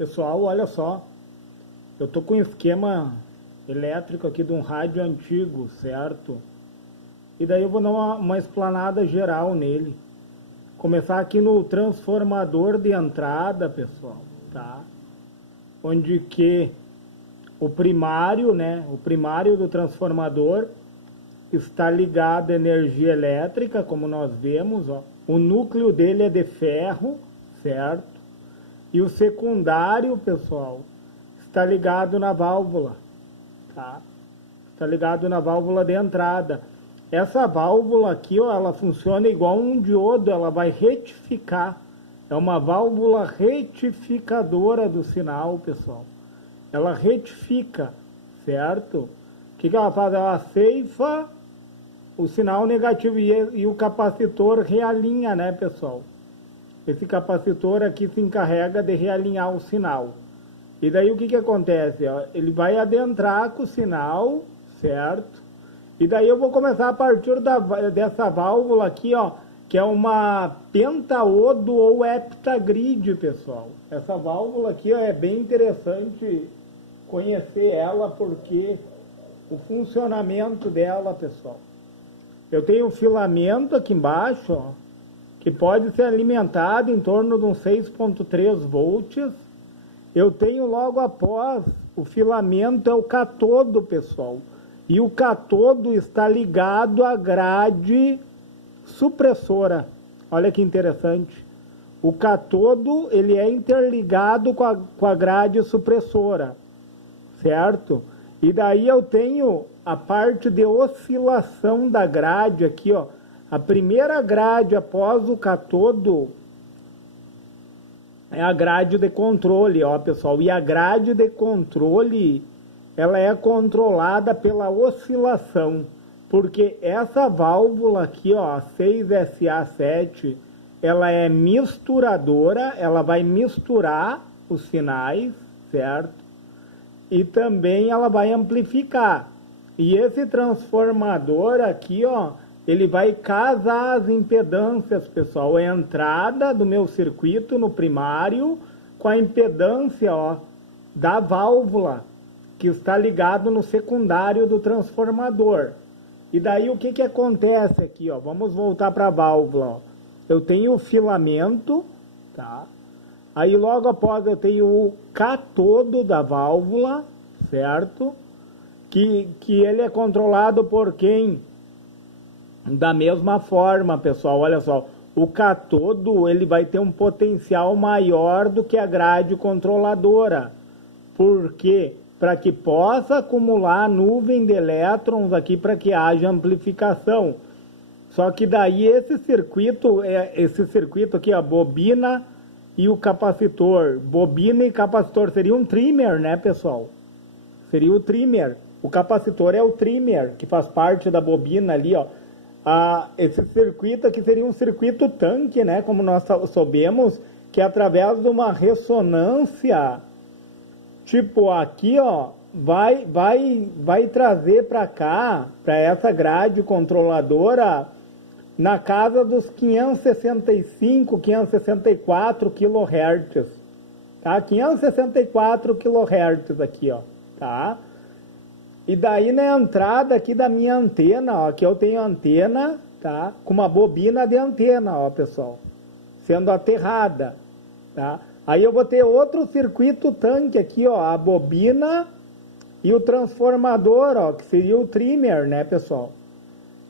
Pessoal, olha só, eu tô com um esquema elétrico aqui de um rádio antigo, certo? E daí eu vou dar uma explanada geral nele. Começar aqui no transformador de entrada, pessoal, tá? Onde que o primário, né? O primário do transformador está ligado à energia elétrica, como nós vemos, ó. O núcleo dele é de ferro, certo? E o secundário, pessoal, está ligado na válvula, tá? Está ligado na válvula de entrada. Essa válvula aqui, ó, ela funciona igual um diodo, ela vai retificar. É uma válvula retificadora do sinal, pessoal. Ela retifica, certo? O que ela faz? Ela ceifa o sinal negativo e o capacitor realinha, né, pessoal? Esse capacitor aqui se encarrega de realinhar o sinal. E daí o que acontece? Ó? Ele vai adentrar com o sinal, certo? E daí eu vou começar a partir dessa válvula aqui, ó, que é uma pentaodo ou heptagrid, pessoal. Essa válvula aqui, ó, é bem interessante conhecer ela, porque o funcionamento dela, pessoal. Eu tenho um filamento aqui embaixo, ó, que pode ser alimentado em torno de uns 6,3 volts. Eu tenho logo após o filamento é o catodo, pessoal. E o catodo está ligado à grade supressora. Olha que interessante. O catodo ele é interligado com a grade supressora, certo? E daí eu tenho a parte de oscilação da grade aqui, ó. A primeira grade após o catodo é a grade de controle, ó, pessoal. E a grade de controle, ela é controlada pela oscilação, porque essa válvula aqui, ó, a 6SA7, ela é misturadora, ela vai misturar os sinais, certo? E também ela vai amplificar. E esse transformador aqui, ó, ele vai casar as impedâncias, pessoal. A entrada do meu circuito no primário com a impedância, ó, da válvula que está ligado no secundário do transformador. E daí o que acontece aqui, ó? Vamos voltar para a válvula, ó. Eu tenho o filamento, tá? Aí logo após eu tenho o catodo da válvula, certo? Que ele é controlado por quem? Da mesma forma, pessoal, olha só, o catodo ele vai ter um potencial maior do que a grade controladora. Por quê? Para que possa acumular nuvem de elétrons aqui para que haja amplificação. Só que daí esse circuito aqui, a bobina e o capacitor. Bobina e capacitor seria um trimmer, né, pessoal? Seria o trimmer. O capacitor é o trimmer, que faz parte da bobina ali, ó. Esse circuito aqui seria um circuito tanque, né, como nós sabemos, que através de uma ressonância, tipo aqui, ó, vai trazer para cá, para essa grade controladora, na casa dos 565, 564 kHz, tá? 564 kHz aqui, ó, tá? E daí na entrada aqui da minha antena, ó, aqui eu tenho antena, tá? Com uma bobina de antena, ó, pessoal, sendo aterrada, tá? Aí eu vou ter outro circuito tanque aqui, ó, a bobina e o transformador, ó, que seria o trimmer, né, pessoal?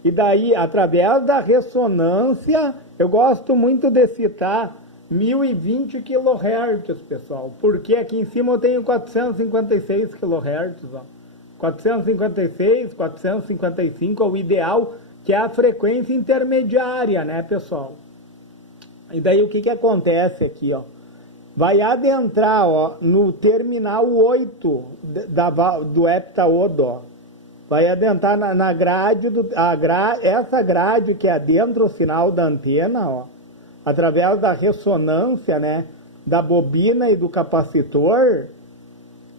E daí, através da ressonância, eu gosto muito de citar 1020 kHz, pessoal, porque aqui em cima eu tenho 456 kHz, ó. 456, 455 é o ideal, que é a frequência intermediária, né, pessoal? E daí o que acontece aqui, ó? Vai adentrar, ó, no terminal 8 do heptaodo, ó. Vai adentrar na grade, essa grade que adentra o sinal da antena, ó, através da ressonância, né, da bobina e do capacitor,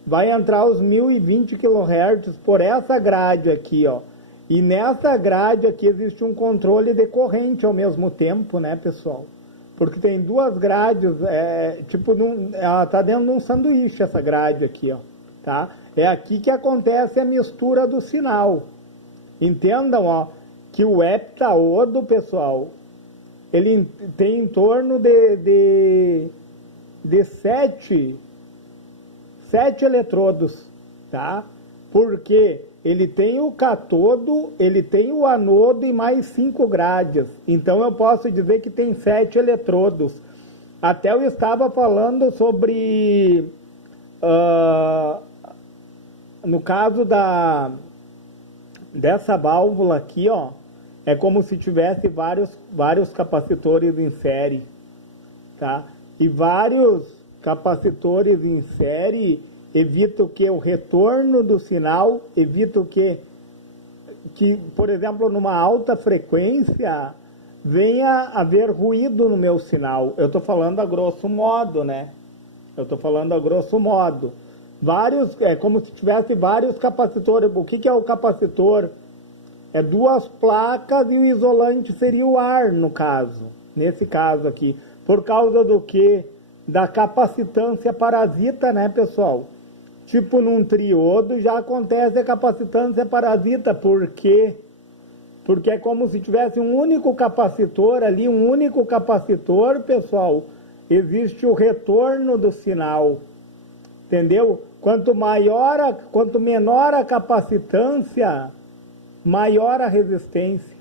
vai entrar os 1020 kHz por essa grade aqui, ó. E nessa grade aqui existe um controle de corrente ao mesmo tempo, né, pessoal? Porque tem duas grades, tipo, ela está dentro de um sanduíche, essa grade aqui, ó, tá? É aqui que acontece a mistura do sinal. Entendam, ó, que o heptaodo, pessoal, ele tem em torno de 7 eletrodos, tá? Porque ele tem o catodo, ele tem o anodo e mais 5 grades. Então eu posso dizer que tem 7 eletrodos. Até eu estava falando sobre, no caso dessa válvula aqui, ó, é como se tivesse vários capacitores em série, tá? E vários capacitores em série evita que o retorno do sinal, evita que, por exemplo, numa alta frequência, venha haver ruído no meu sinal. Eu estou falando a grosso modo, né? Eu estou falando a grosso modo. É como se tivesse vários capacitores. O que é o capacitor? É 2 placas e o isolante seria o ar, no caso. Nesse caso aqui. Por causa do quê? Da capacitância parasita, né, pessoal? Tipo num triodo já acontece a capacitância parasita. Por quê? Porque é como se tivesse um único capacitor ali, um único capacitor, pessoal. Existe o retorno do sinal. Entendeu? Quanto menor a capacitância, maior a resistência.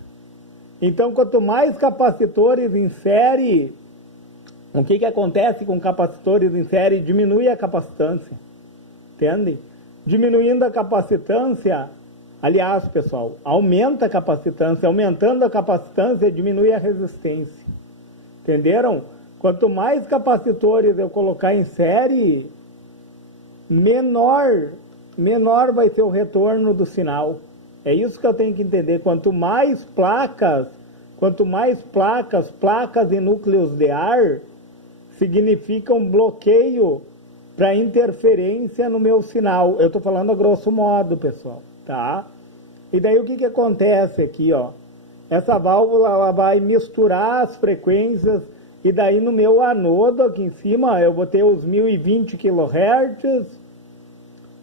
Então, quanto mais capacitores em série, o que acontece com capacitores em série? Diminui a capacitância. Entende? Diminuindo a capacitância, aliás, pessoal, aumenta a capacitância. Aumentando a capacitância, diminui a resistência. Entenderam? Quanto mais capacitores eu colocar em série, menor vai ser o retorno do sinal. É isso que eu tenho que entender. Quanto mais placas e núcleos de ar, significa um bloqueio para interferência no meu sinal. Eu estou falando a grosso modo, pessoal, tá? E daí o que acontece aqui, ó? Essa válvula ela vai misturar as frequências e daí no meu anodo aqui em cima eu vou ter os 1020 kHz,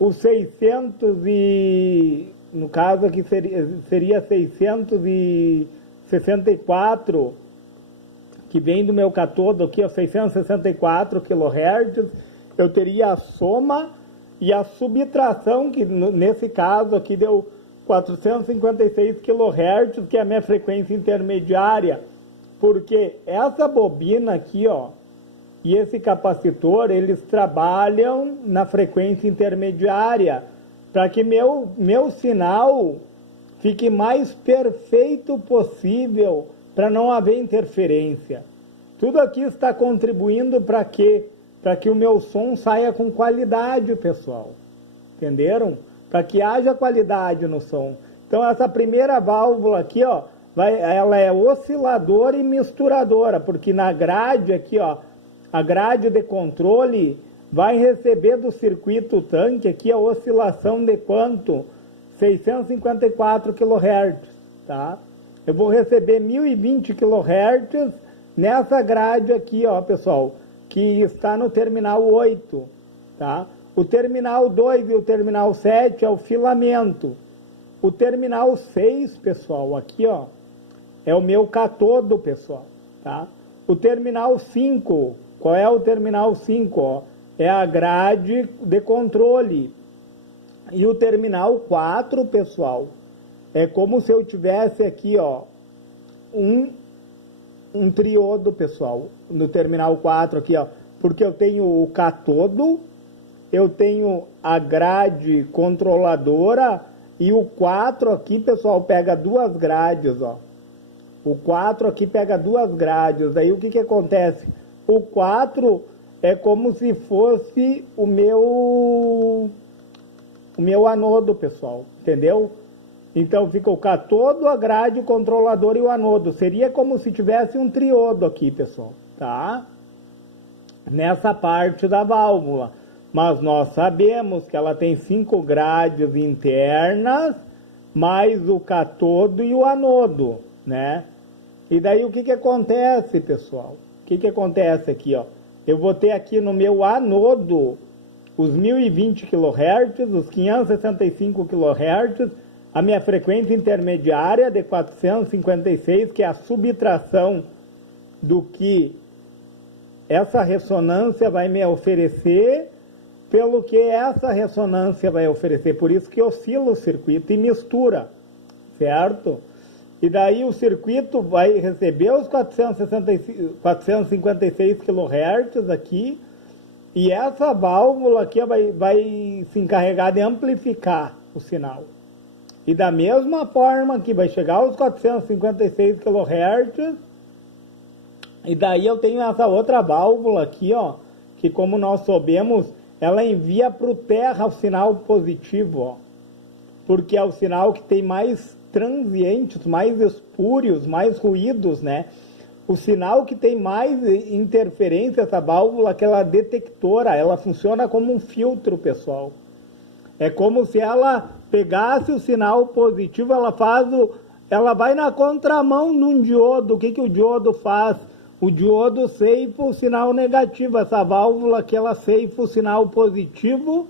os 600 e... no caso aqui seria 664, que vem do meu catodo aqui, ó, 664 kHz. Eu teria a soma e a subtração, que nesse caso aqui deu 456 kHz, que é a minha frequência intermediária. Porque essa bobina aqui, ó, e esse capacitor, eles trabalham na frequência intermediária, para que meu sinal fique mais perfeito possível, para não haver interferência. Tudo aqui está contribuindo para quê? Para que o meu som saia com qualidade, pessoal. Entenderam? Para que haja qualidade no som. Então essa primeira válvula aqui, ó, ela é osciladora e misturadora, porque na grade aqui, ó, a grade de controle vai receber do circuito tanque aqui a oscilação de quanto? 654 kHz, tá? Eu vou receber 1020 kHz nessa grade aqui, ó, pessoal, que está no terminal 8, tá? O terminal 2 e o terminal 7 é o filamento. O terminal 6, pessoal, aqui, ó, é o meu catodo, pessoal, tá? O terminal 5, qual é o terminal 5, ó? É a grade de controle. E o terminal 4, pessoal, é como se eu tivesse aqui, ó, um triodo, pessoal, no terminal 4 aqui, ó, porque eu tenho o catodo, eu tenho a grade controladora e o 4 aqui, pessoal, pega 2 grades, ó. O 4 aqui pega 2 grades. Aí o que acontece? O 4 é como se fosse o meu anodo, pessoal, entendeu? Então fica o catodo, a grade, o controlador e o anodo. Seria como se tivesse um triodo aqui, pessoal, tá? Nessa parte da válvula. Mas nós sabemos que ela tem 5 grades internas, mais o catodo e o anodo, né? E daí o que acontece, pessoal? que acontece aqui, ó? Eu vou ter aqui no meu anodo os 1020 kHz, os 565 kHz, a minha frequência intermediária de 456, que é a subtração do que essa ressonância vai me oferecer pelo que essa ressonância vai oferecer. Por isso que oscila o circuito e mistura, certo? E daí o circuito vai receber os 456 kHz aqui, e essa válvula aqui vai se encarregar de amplificar o sinal. E da mesma forma que vai chegar aos 456 kHz, e daí eu tenho essa outra válvula aqui, ó, que como nós sabemos, ela envia para o terra o sinal positivo, ó, porque é o sinal que tem mais transientes, mais espúrios, mais ruídos, né? O sinal que tem mais interferência, essa válvula, aquela detectora, ela funciona como um filtro, pessoal. É como se ela pegasse o sinal positivo, ela vai na contramão de um diodo. O que o diodo faz? O diodo ceifa o sinal negativo. Essa válvula que ela ceifa o sinal positivo,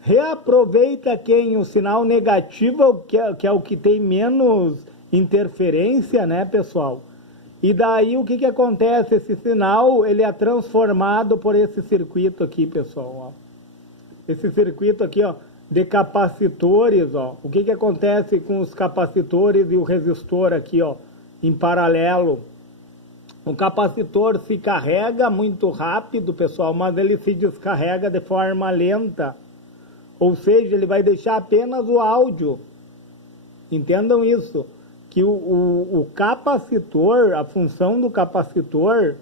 reaproveita o sinal negativo, que é o que tem menos interferência, né, pessoal? E daí o que acontece? Esse sinal ele é transformado por esse circuito aqui, pessoal. Ó. Esse circuito aqui, ó, de capacitores, ó. O que acontece com os capacitores e o resistor aqui, ó, em paralelo? O capacitor se carrega muito rápido, pessoal, mas ele se descarrega de forma lenta. Ou seja, ele vai deixar apenas o áudio. Entendam isso. Que o capacitor, a função do capacitor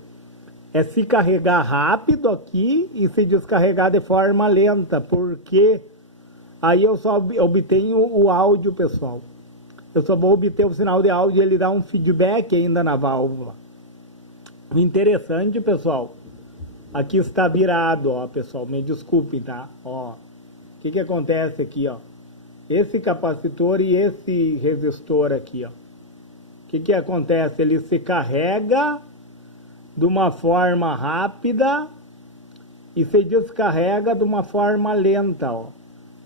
é se carregar rápido aqui e se descarregar de forma lenta, porque aí eu só obtenho o áudio, pessoal. Eu só vou obter o sinal de áudio e ele dá um feedback ainda na válvula. Interessante, pessoal. Aqui está virado, ó, pessoal. Me desculpem, tá? Ó, o que acontece aqui, ó? Esse capacitor e esse resistor aqui, ó. O que acontece? Ele se carrega de uma forma rápida e se descarrega de uma forma lenta, ó.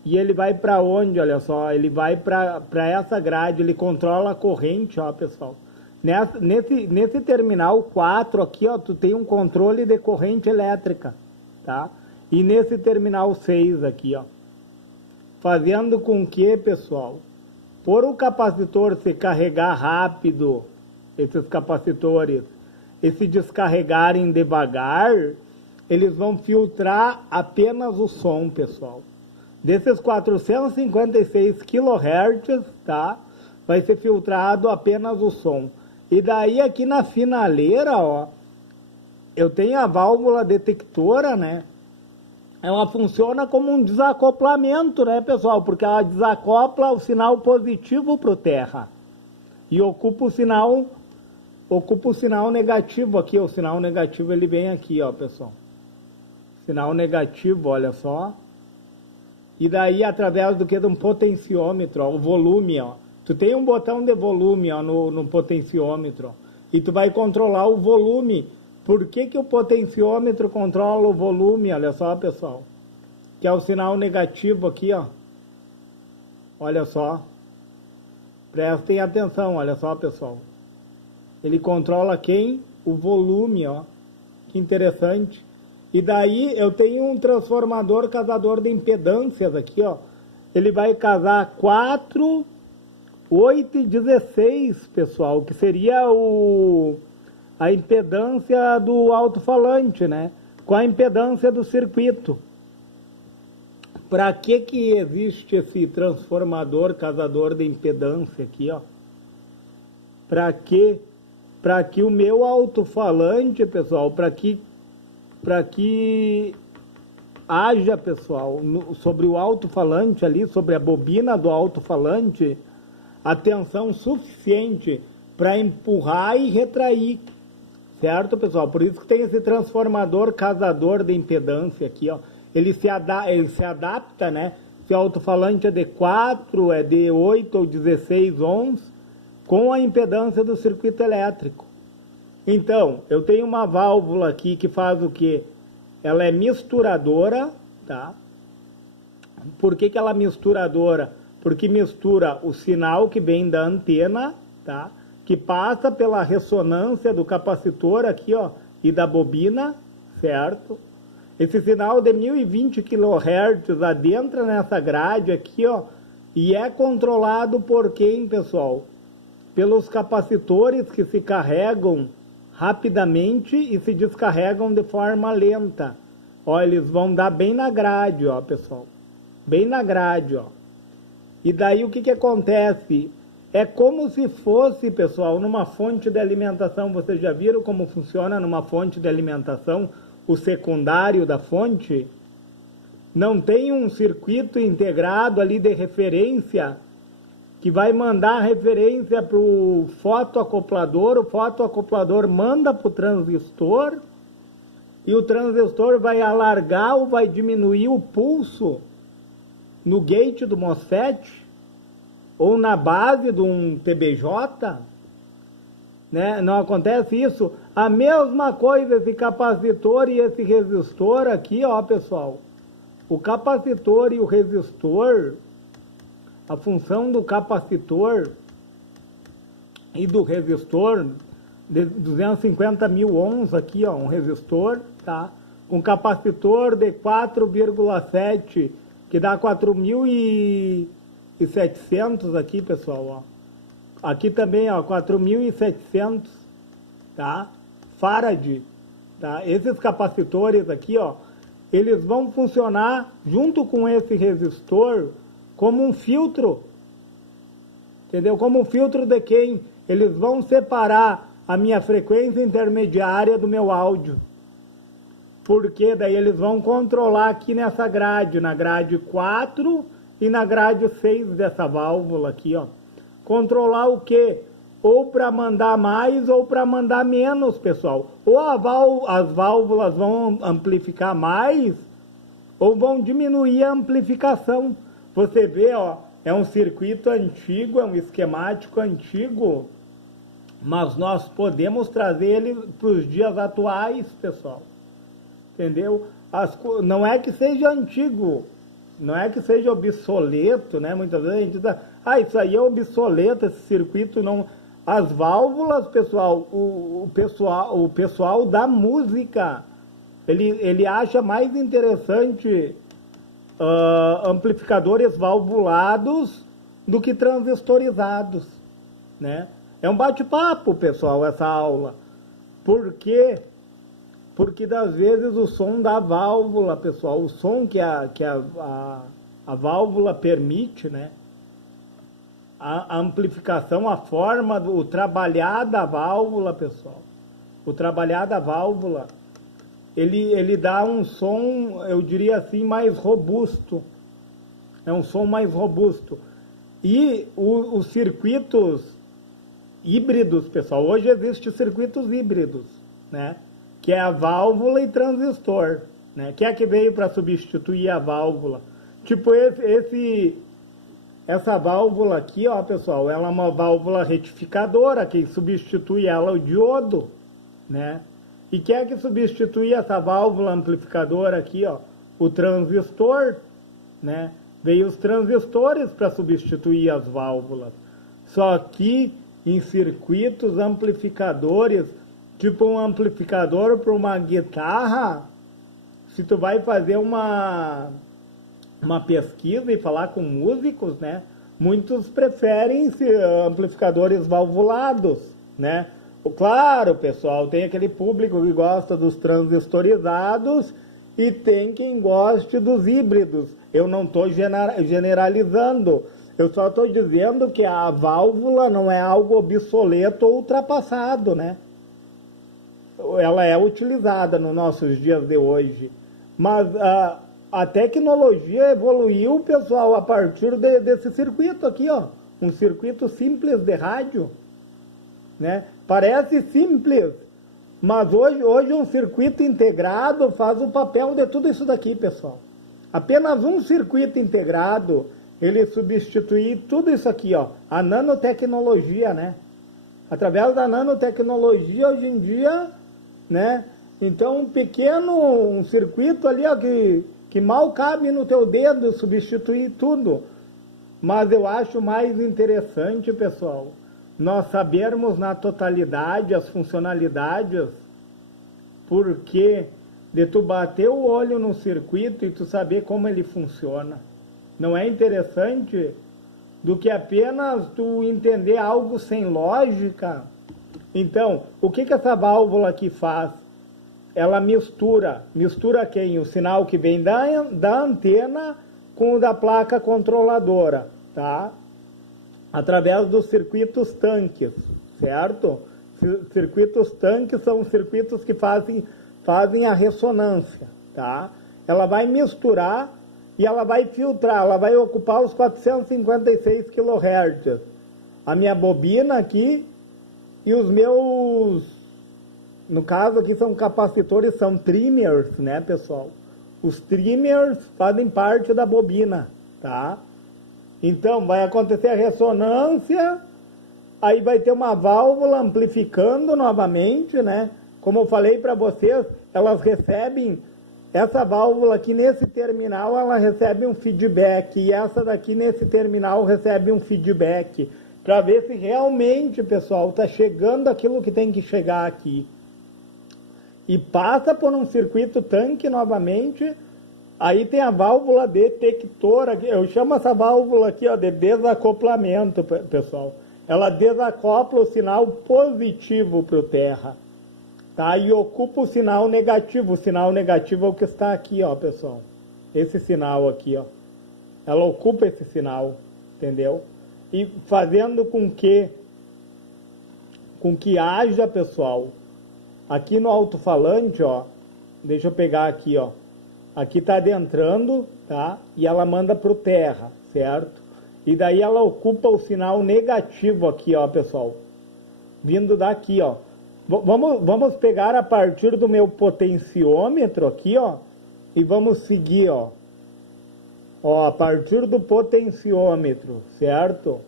E ele vai para onde? Olha só, ele vai para essa grade, ele controla a corrente, ó, pessoal. Nesse terminal 4 aqui, ó, tu tem um controle de corrente elétrica, tá? E nesse terminal 6 aqui, ó, fazendo com que, pessoal, por o capacitor se carregar rápido, esses capacitores, e se descarregarem devagar, eles vão filtrar apenas o som, pessoal. Desses 456 kHz, tá? Vai ser filtrado apenas o som. E daí aqui na finaleira, ó, eu tenho a válvula detectora, né? Ela funciona como um desacoplamento, né, pessoal? Porque ela desacopla o sinal positivo para o terra. E ocupa o sinal negativo aqui. O sinal negativo ele vem aqui, ó, pessoal. Sinal negativo, olha só. E daí, através do que? De um potenciômetro, ó, o volume, ó. Tu tem um botão de volume, ó, no potenciômetro, ó, e tu vai controlar o volume. Por que o potenciômetro controla o volume? Olha só, pessoal. Que é o sinal negativo aqui, ó. Olha só. Prestem atenção, olha só, pessoal. Ele controla quem? O volume, ó. Que interessante. E daí eu tenho um transformador casador de impedâncias aqui, ó. Ele vai casar 4, 8 e 16, pessoal, que seria a impedância do alto-falante, né? Com a impedância do circuito. Para que existe esse transformador casador de impedância aqui, ó? Para que o meu alto-falante, pessoal, para que haja, pessoal, sobre o alto-falante ali, sobre a bobina do alto-falante, a tensão suficiente para empurrar e retrair. Certo, pessoal? Por isso que tem esse transformador casador de impedância aqui, ó. Ele se adapta, né? Se o alto-falante é de 4, é de 8 ou 16 ohms, com a impedância do circuito elétrico. Então, eu tenho uma válvula aqui que faz o quê? Ela é misturadora, tá? Por que ela é misturadora? Porque mistura o sinal que vem da antena, tá? Que passa pela ressonância do capacitor aqui, ó, e da bobina, certo? Esse sinal de 1020 kHz adentra nessa grade aqui, ó, e é controlado por quem, pessoal? Pelos capacitores que se carregam rapidamente e se descarregam de forma lenta. Ó, eles vão dar bem na grade, ó, pessoal. Bem na grade, ó. E daí o que acontece? É como se fosse, pessoal, numa fonte de alimentação. Vocês já viram como funciona numa fonte de alimentação o secundário da fonte? Não tem um circuito integrado ali de referência que vai mandar a referência para o fotoacoplador manda para o transistor e o transistor vai alargar ou vai diminuir o pulso no gate do MOSFET ou na base de um TBJ, né? Não acontece isso? A mesma coisa esse capacitor e esse resistor aqui, ó, pessoal. O capacitor e o resistor, a função do capacitor e do resistor, de 250 mil ohms aqui, ó, um resistor, tá? Um capacitor de 4,7, que dá 4.700 aqui, pessoal, ó. Aqui também, ó, 4.700, tá? Farad, tá? Esses capacitores aqui, ó, eles vão funcionar junto com esse resistor como um filtro, entendeu? Como um filtro de quem? Eles vão separar a minha frequência intermediária do meu áudio. Porque daí eles vão controlar aqui nessa grade, na grade 4 e na grade 6 dessa válvula aqui, ó. Controlar o quê? Ou para mandar mais ou para mandar menos, pessoal. Ou as válvulas vão amplificar mais ou vão diminuir a amplificação. Você vê, ó, é um circuito antigo, é um esquemático antigo, mas nós podemos trazer ele para os dias atuais, pessoal. Entendeu? Não é que seja antigo, não é que seja obsoleto, né? Muitas vezes a gente diz, isso aí é obsoleto, esse circuito não... As válvulas, pessoal, o pessoal da música, ele acha mais interessante amplificadores valvulados do que transistorizados, né? É um bate-papo, pessoal, essa aula. Por quê? Porque, das vezes, o som da válvula, pessoal, o som que a válvula permite, né? A amplificação, a forma, o trabalhar da válvula, pessoal. O trabalhar da válvula, ele dá um som, eu diria assim, mais robusto. É um som mais robusto. E os circuitos híbridos, pessoal, hoje existem circuitos híbridos, né? Que é a válvula e transistor, né? Que é que veio para substituir a válvula. Tipo essa válvula aqui, ó, pessoal, ela é uma válvula retificadora, que substitui ela o diodo, né? E quem é que substitui essa válvula amplificadora aqui, ó? O transistor, né? Veio os transistores para substituir as válvulas. Só que em circuitos amplificadores, tipo um amplificador para uma guitarra, se tu vai fazer uma pesquisa e falar com músicos, né? Muitos preferem amplificadores valvulados, né? Claro, pessoal, tem aquele público que gosta dos transistorizados e tem quem goste dos híbridos. Eu não estou generalizando, eu só estou dizendo que a válvula não é algo obsoleto ou ultrapassado, né? Ela é utilizada nos nossos dias de hoje, mas a tecnologia evoluiu, pessoal, a partir desse circuito aqui, ó, um circuito simples de rádio, né? Parece simples, mas hoje um circuito integrado faz o papel de tudo isso daqui, pessoal. Apenas um circuito integrado, ele substitui tudo isso aqui, ó, a nanotecnologia, né? Através da nanotecnologia, hoje em dia, né? Então, um circuito ali, ó, que mal cabe no teu dedo, substituir tudo. Mas eu acho mais interessante, pessoal, nós sabermos na totalidade as funcionalidades, porque de tu bater o olho no circuito e tu saber como ele funciona. Não é interessante do que apenas tu entender algo sem lógica. Então, o que essa válvula aqui faz? Ela mistura quem? O sinal que vem da antena com o da placa controladora, tá? Através dos circuitos tanques, certo? Circuitos tanques são circuitos que fazem a ressonância, tá? Ela vai misturar e ela vai filtrar, ela vai ocupar os 456 kHz. A minha bobina aqui e os meus, no caso aqui são capacitores, são trimmers, né, pessoal? Os trimmers fazem parte da bobina, tá? Então, vai acontecer a ressonância, aí vai ter uma válvula amplificando novamente, né? Como eu falei para vocês, elas recebem, essa válvula aqui nesse terminal, ela recebe um feedback, e essa daqui nesse terminal recebe um feedback, para ver se realmente, pessoal, está chegando aquilo que tem que chegar aqui. E passa por um circuito tanque novamente. Aí tem a válvula detectora, eu chamo essa válvula aqui, ó, de desacoplamento, pessoal. Ela desacopla o sinal positivo para o terra, tá? E ocupa o sinal negativo. O sinal negativo é o que está aqui, ó, pessoal. Esse sinal aqui, ó. Ela ocupa esse sinal, entendeu? E fazendo com que haja, pessoal, aqui no alto-falante, ó, deixa eu pegar aqui, ó. Aqui está adentrando, tá? E ela manda para o terra, certo? E daí ela ocupa o sinal negativo aqui, ó, pessoal. Vindo daqui, ó. Vamos pegar a partir do meu potenciômetro aqui, ó. E vamos seguir, ó. Ó, a partir do potenciômetro, certo?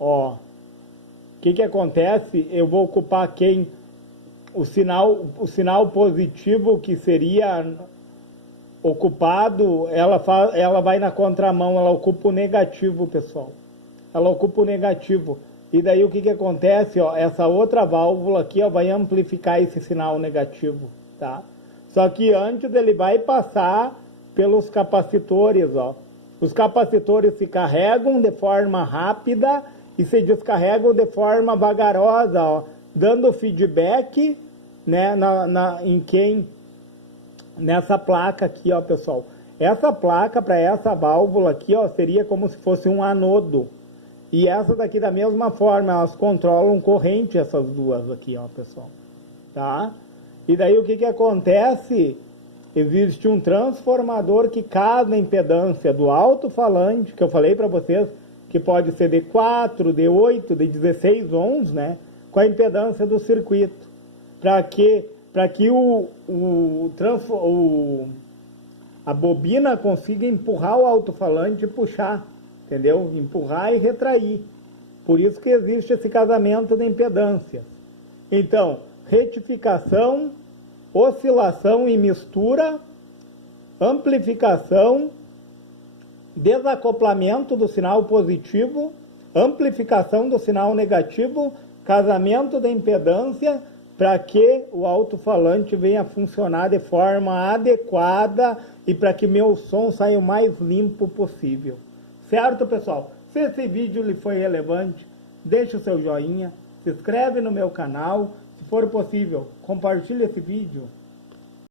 Ó. O que acontece? Eu vou ocupar quem? O sinal positivo que seria ocupado, ela vai na contramão, ela ocupa o negativo, pessoal. Ela ocupa o negativo. E daí o que acontece? Ó, essa outra válvula aqui, ó, vai amplificar esse sinal negativo, tá? Só que antes ele vai passar pelos capacitores, ó. Os capacitores se carregam de forma rápida e se descarregam de forma vagarosa, ó, dando feedback, né, nessa placa aqui, ó, pessoal. Essa placa, para essa válvula aqui, ó, seria como se fosse um anodo. E essa daqui da mesma forma, elas controlam corrente, essas duas aqui, ó, pessoal. Tá? E daí o que acontece? Existe um transformador que cada impedância do alto-falante, que eu falei para vocês, que pode ser de 4, de 8, de 16 ohms, né? Com a impedância do circuito. Para que a bobina consiga empurrar o alto-falante e puxar, entendeu? Empurrar e retrair. Por isso que existe esse casamento de impedâncias. Então, retificação, oscilação e mistura, amplificação, desacoplamento do sinal positivo, amplificação do sinal negativo, casamento da impedância, para que o alto-falante venha funcionar de forma adequada e para que meu som saia o mais limpo possível. Certo, pessoal? Se esse vídeo lhe foi relevante, deixe o seu joinha, se inscreve no meu canal, se for possível, compartilhe esse vídeo